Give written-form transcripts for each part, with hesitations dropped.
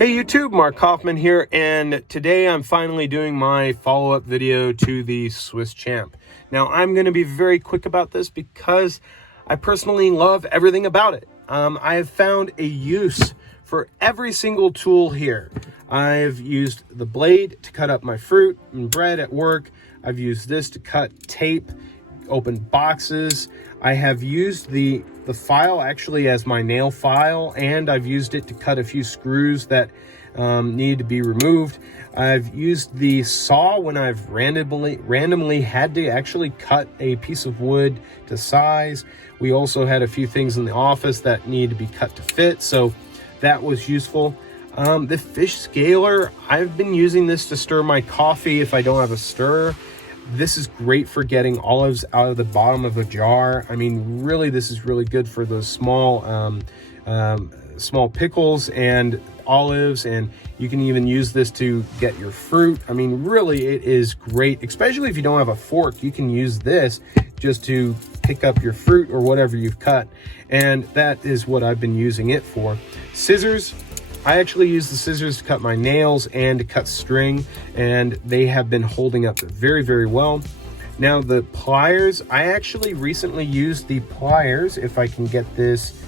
Hey YouTube, Mark Kaufman here, and today I'm finally doing my follow-up video to the SwissChamp. Now I'm going to be very quick about this because I personally love everything about it. I have found a use for every single tool here. I've used the blade to cut up my fruit and bread at work. I've used this to cut tape, open boxes. I have used the file actually as my nail file, and I've used it to cut a few screws that need to be removed. I've used the saw when I've randomly had to actually cut a piece of wood to size. We also had a few things in the office that need to be cut to fit, so that was useful. The fish scaler, I've been using this to stir my coffee if I don't have a stirrer. This is great for getting olives out of the bottom of a jar. I mean, really, this is really good for those small pickles and olives, and you can even use this to get your fruit. I mean, really, it is great, especially if you don't have a fork. You can use this just to pick up your fruit or whatever you've cut, and that is what I've been using it for. Scissors, I actually use the scissors to cut my nails and to cut string, and they have been holding up very, very well. Now the pliers, I actually recently used the pliers, if I can get this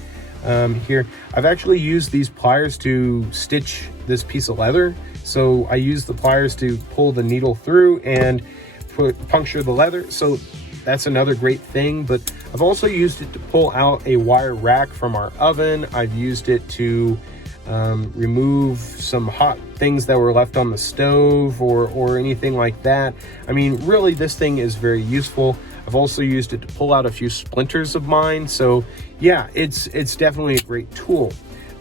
here. I've actually used these pliers to stitch this piece of leather. So I use the pliers to pull the needle through and puncture the leather. So that's another great thing. But I've also used it to pull out a wire rack from our oven. I've used it to remove some hot things that were left on the stove or anything like that. I mean, really, this thing is very useful. I've also used it to pull out a few splinters of mine. So yeah, it's definitely a great tool.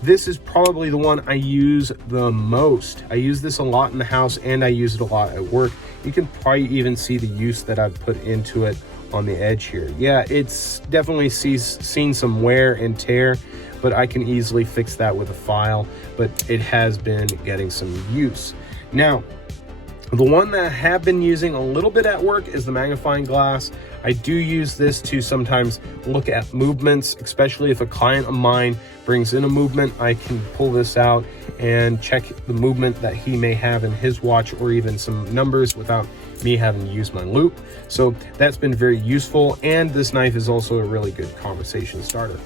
This is probably the one I use the most. I use this a lot in the house, and I use it a lot at work. You can probably even see the use that I've put into it on the edge here. Yeah, it's definitely seen some wear and tear, but I can easily fix that with a file, but it has been getting some use. Now, the one that I have been using a little bit at work is the magnifying glass. I do use this to sometimes look at movements, especially if a client of mine brings in a movement. I can pull this out and check the movement that he may have in his watch, or even some numbers without me having to use my loop. So that's been very useful, and this knife is also a really good conversation starter.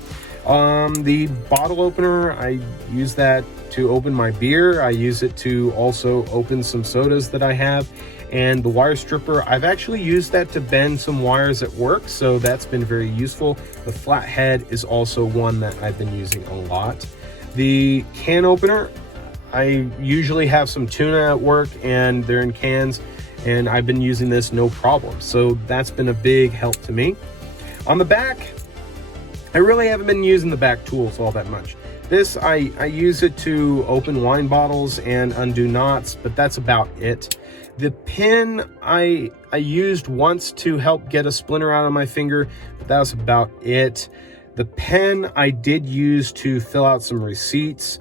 The bottle opener, I use that to open my beer. I use it to also open some sodas that I have. And the wire stripper, I've actually used that to bend some wires at work, so that's been very useful. The flathead is also one that I've been using a lot. The can opener, I usually have some tuna at work and they're in cans, and I've been using this no problem. So that's been a big help to me. On the back, I really haven't been using the back tools all that much. This, I use it to open wine bottles and undo knots, but that's about it. The pin, I used once to help get a splinter out of my finger, but that was about it. The pen I did use to fill out some receipts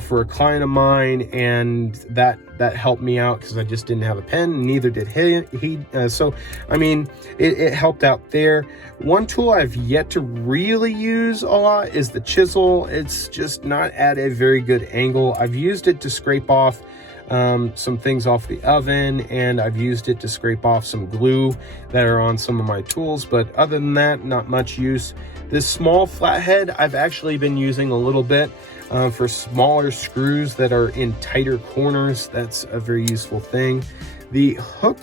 for a client of mine, and that helped me out because I just didn't have a pen, and neither did he. So I mean, it helped out there. One tool I've yet to really use a lot is the chisel. It's just not at a very good angle. I've used it to scrape off some things off the oven, and I've used it to scrape off some glue that are on some of my tools, but other than that, not much use. This small flathead I've actually been using a little bit for smaller screws that are in tighter corners. That's a very useful thing. The hook,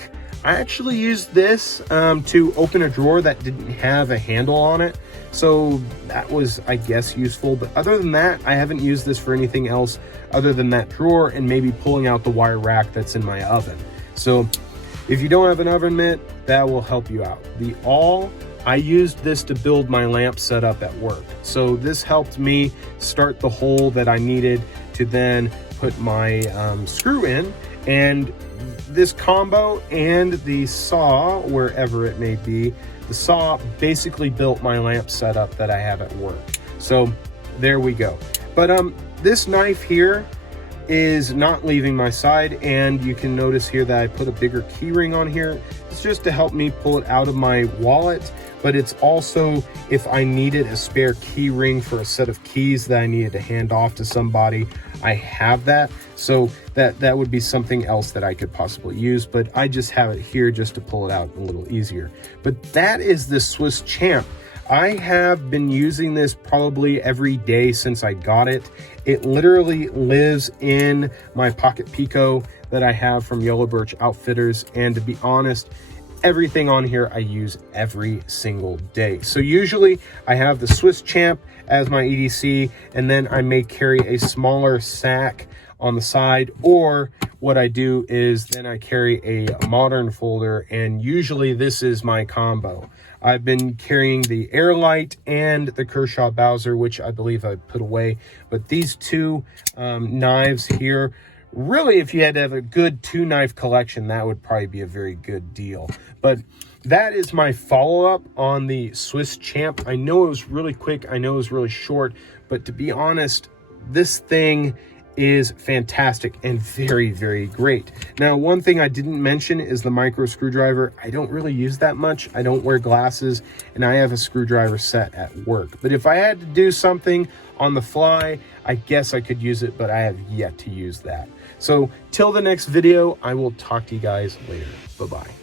I actually used this to open a drawer that didn't have a handle on it, so that was, I guess, useful. But other than that, I haven't used this for anything else other than that drawer and maybe pulling out the wire rack that's in my oven. So if you don't have an oven mitt, that will help you out. The awl, I used this to build my lamp setup at work. So this helped me start the hole that I needed to then put my screw in. And this combo and the saw, wherever it may be, the saw basically built my lamp setup that I have at work. So there we go. But this knife here is not leaving my side, and you can notice here that I put a bigger key ring on here. It's just to help me pull it out of my wallet, but it's also if I needed a spare key ring for a set of keys that I needed to hand off to somebody, I have that. So that would be something else that I could possibly use, but I just have it here just to pull it out a little easier. But that is the SwissChamp. I have been using this probably every day since I got it. It literally lives in my pocket Pico that I have from Yellow Birch Outfitters. And to be honest, everything on here I use every single day. So usually I have the SwissChamp as my EDC, and then I may carry a smaller sack on the side, or what I do is then I carry a modern folder, and usually this is my combo. I've been carrying the Airlight and the Kershaw Bowser, which I believe I put away, but these two knives here, really, if you had to have a good 2-knife collection, that would probably be a very good deal. But that is my follow-up on the SwissChamp. I know it was really quick, I know it was really short, but to be honest, this thing is fantastic and very, very great. Now, one thing I didn't mention is the micro screwdriver. I don't really use that much. I don't wear glasses, and I have a screwdriver set at work. But if I had to do something on the fly, I guess I could use it, but I have yet to use that. So till the next video, I will talk to you guys later. Bye-bye.